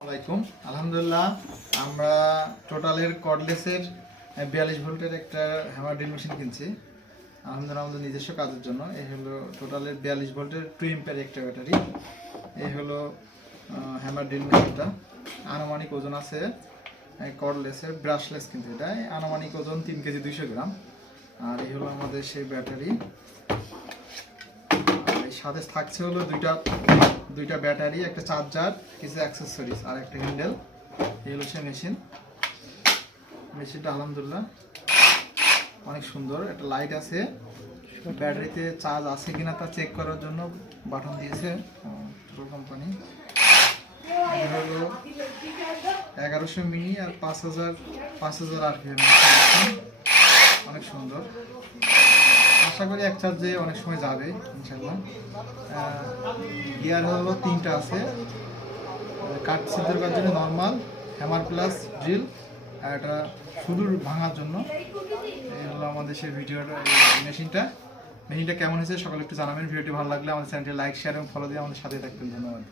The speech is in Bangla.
আসসালামাইকুম। আলহামদুলিল্লাহ আমরা টোটালের কর্ডলেসের 42 ভোল্টের একটা হ্যামার ড্রিল মেশিন কিনছি। আলহামদুলিল্লাহ আমাদের নিজস্ব কাজের জন্য। এই হলো টোটালের 42 ভোল্টের 2 এম্পিয়ার একটা ব্যাটারি। এই হলো হ্যামার ড্রিল মেশিনটা। আনুমানিক ওজন আছে কর্ডলেসের ব্রাশলেস, কিন্তু এটা আনুমানিক ওজন 3 কেজি 200 গ্রাম। আর এই হলো আমাদের সেই ব্যাটারি। সাথে থাকছে হলো দুইটা ব্যাটারি, একটা চার্জার, কিছু অ্যাক্সেসরিজ আর একটা হ্যান্ডেল। এই হলো সে মেশিনটা আলহামদুলিল্লাহ অনেক সুন্দর। একটা লাইট আছে, ব্যাটারিতে চার্জ আছে কিনা তা চেক করার জন্য বাটন দিয়েছে কোম্পানি। এটা হলো 1100 মিনি আর 5000 আরপিএম। অনেক সুন্দর, আশা করি এক চার্জে অনেক সময় যাবে ইনশাআল্লাহ। গিয়ার হলো 3টা আছে, কাঠ সিদ্ধ করার জন্য নর্মাল, হ্যামার প্লাস ড্রিল, আর এটা শুধু ভাঙার জন্য। এই হলো আমাদের সেই ভিডিওটা। মেশিনটা কেমন হয়েছে সকলে একটু জানাবেন। ভিডিওটি ভালো লাগলে আমাদের চ্যানেলটি লাইক, শেয়ার এবং ফলো দিয়ে আমাদের সাথে থাকবেন। ধন্যবাদ।